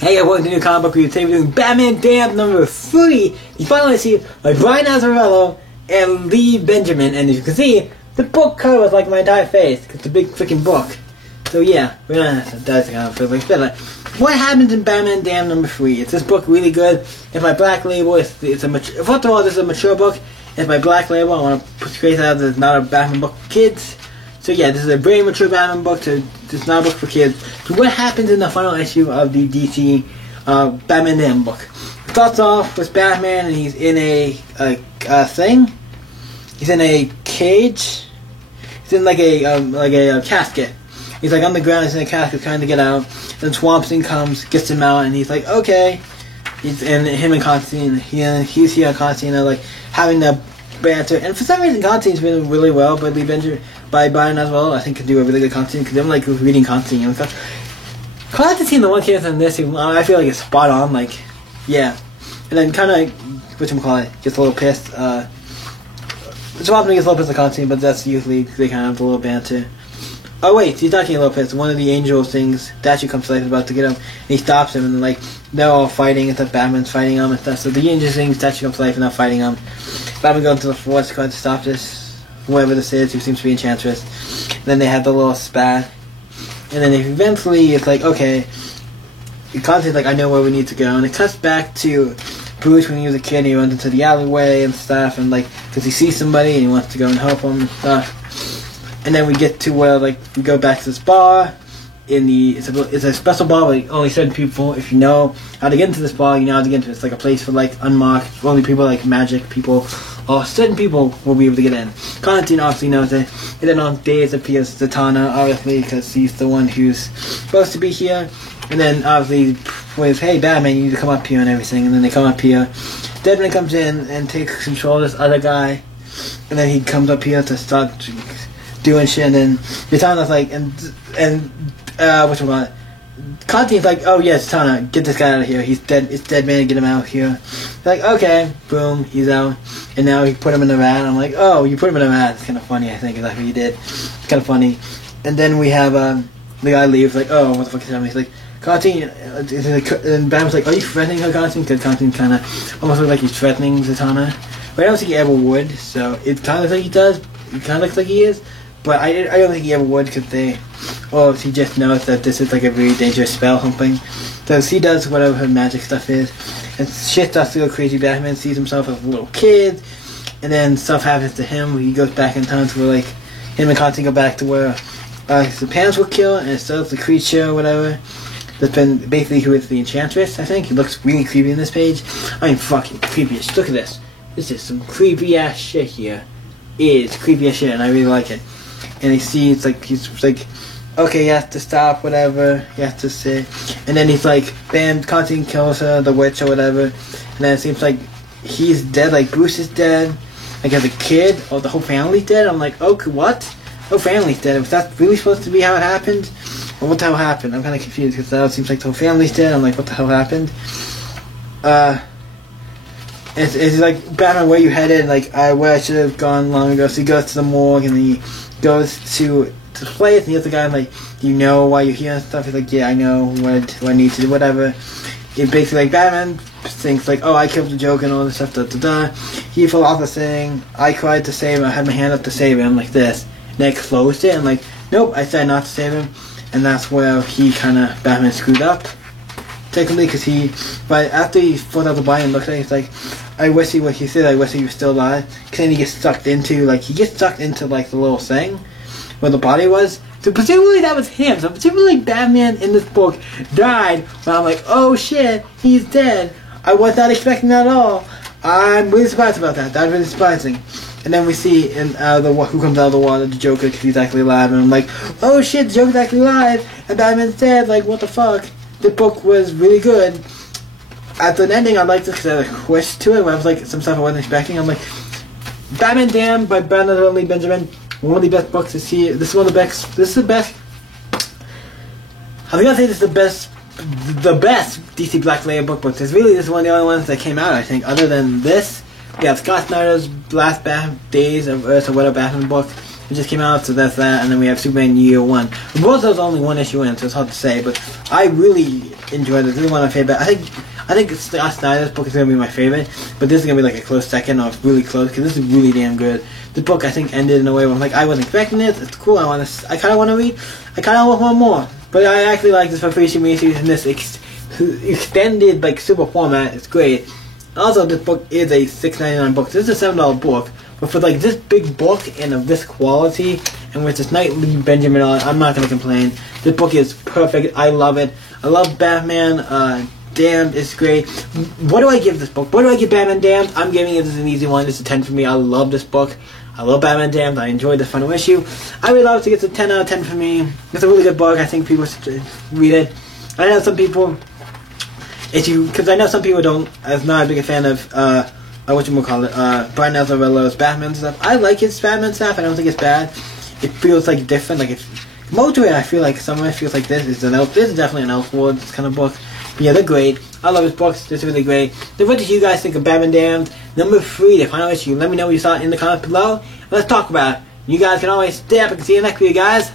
Hey everyone, the new comic book review. Today we're doing Batman Damned number 3. You finally see by Brian Azzarello and Lee Benjamin, and as you can see, the book cover is like my entire face. It's a big freaking book. So yeah, we're gonna that's kind of like what happens in Batman Damned number 3? Is this book really good? It's my Black Label. It's a mature, first of all, this is a mature book. It's my Black Label. I want to portray that as not a Batman book for kids. So yeah, this is a very mature Batman book. It's not a book for kids. So what happens in the final issue of the DC Batman Damned book? It starts off with Batman, and he's in a thing. He's in a cage. He's in like a casket. He's like on the ground. He's in a casket trying to get out. Then Swamp Thing comes, gets him out, and he's like, okay. And him and Constantine, he's here, Constantine, are like having that banter. And for some reason, Constantine's been really well by Lee Benjamin. By Brian as well, I think could do a really good Constantine, because I'm like reading Constantine. Constantine, the one character in this, I feel like is spot on, like, yeah. And then kind of, whatchamacallit, gets a little pissed. Swamp Thing gets a little pissed at Constantine, but that's usually, they kind of have a little banter. Oh wait, he's not getting a little pissed. One of the angel things, statue comes to life, is about to get him, and he stops him, and then, like, they're all fighting, and stuff, Batman's fighting him and stuff. So the angel thing, statue comes to life, and they're fighting him. Batman goes to the forest to stop this. Whoever this is, who seems to be Enchantress. Then they have the little spat. And then eventually it's like, okay, Constantine's like, I know where we need to go. And it cuts back to Bruce when he was a kid, and he runs into the alleyway and stuff, and like, because he sees somebody and he wants to go and help him and stuff. And then we get to where, like, we go back to this bar. It's a special bar where only certain people, if you know how to get into this bar, you know how to get into it. It's like a place for, like, unmarked, only people like magic people, or certain people will be able to get in. Constantine obviously knows it. And then on days appears Zatanna, obviously, because he's the one who's supposed to be here. And then obviously with, hey Batman, you need to come up here and everything. And then they come up here. Deadman comes in and takes control of this other guy. And then he comes up here to start doing shit. And then Zatanna's like, whatchamacallit? Constantine's like, oh yes, Zatanna, get this guy out of here. He's dead. It's Deadman. Get him out here. They're like, okay, boom, he's out. And now he put him in the vat. I'm like, oh, you put him in the vat. It's kind of funny. I think that's what you did. It's kind of funny. And then we have the guy leaves. Like, oh, what the fuck is happening? He's like, Constantine. And Batman's like, are you threatening her, Constantine? Because Constantine kind of almost looks like he's threatening Zatanna. But I don't think he ever would. So it kind of looks like he does. It kind of looks like he is. But I don't think he ever would, because or if he just knows that this is like a really dangerous spell or something. So he does whatever her magic stuff is. And shit starts to go crazy. Batman sees himself as a little kid. And then stuff happens to him. He goes back in time to where, like, him and Constantine go back to where the parents were killed. And it starts the creature or whatever. That's been basically who is the Enchantress, I think. He looks really creepy in this page. I mean, fucking creepy as shit. Look at this. This is some creepy ass shit here. It is creepy as shit, and I really like it. And he's like, okay, you have to stop, whatever, you have to sit. And then he's like, bam, Constantine kills her, the witch or whatever. And then it seems like he's dead, like Bruce is dead. Like as a kid, or the whole family's dead. I'm like, oh, what? The whole family's dead. Was that really supposed to be how it happened? Or what the hell happened? I'm kind of confused, because now it seems like the whole family's dead. I'm like, what the hell happened? It's like, Batman, where you headed? Like, where I should have gone long ago. So he goes to the morgue, and then he goes to the place, and the other guy, like, do you know why you're here and stuff? He's like, yeah, I know what I need to do, whatever. It basically, like, Batman thinks, like, oh, I killed the Joker and all this stuff, He fell off the thing, I cried to save him, I had my hand up to save him, like this. And then I closed it, and like, nope, I said not to save him. And that's where he kind of, Batman screwed up. Technically, because but after he falls out the body and looks at it, he's like, I wish he was still alive. Because then he gets sucked into, like, the little thing where the body was. So presumably that was him. So presumably Batman in this book died. But I'm like, oh shit, he's dead. I was not expecting that at all. I'm really surprised about that. That's really surprising. And then we see who comes out of the water, the Joker, because he's actually alive. And I'm like, oh shit, the Joker's actually alive. And Batman's dead. Like, what the fuck? The book was really good. At the ending, I liked it because I had a twist to it. When I was like, some stuff I wasn't expecting. I'm like, Batman Damned by Brian Azzarello and Lee Benjamin. One of the best books to see. This is one of the best. This is the best. I was gonna say this is the best DC Black Label book. This is one of the only ones that came out, I think. Other than this, we have Scott Snyder's Last Days of Earth or whatever Batman book, It just came out, so that's that. And then we have Superman Year One. Both of those are only one issue in, so it's hard to say. But I really enjoyed this. This is one of my favorite. I think Scott Snyder's book is gonna be my favorite, but this is gonna be like a close second, or really close, because this is really damn good. The book I think ended in a way where I'm like, I wasn't expecting this. It's cool. I kind of want to read. I kind of want more. But I actually like this for free series in this extended like super format. It's great. Also, this book is a $6.99 book. This is a $7 book, but for like this big book and of this quality, and with this Nightly Benjamin on it, I'm not gonna complain. This book is perfect. I love it. I love Batman. Damned is great. What do I give this book? What do I give Batman Damned? I'm giving it as an easy one. It's a 10 for me. I love this book. I love Batman Damned. I enjoyed the final issue. I would love to get a 10 out of 10 for me. It's a really good book. I think people should read it. I know some people, because I know some people is not a big fan of Brian Azzarello's Batman stuff. I like his Batman stuff. I don't think it's bad. It feels like different. Like more to it, I feel like some of it feels like this is definitely an Elseworlds kind of book. But yeah, they're great. I love his books. They're really great. Then what did you guys think of Batman Damned? Number 3, the final issue. Let me know what you thought in the comments below. Let's talk about it. You guys can always stay up and see you next video, guys.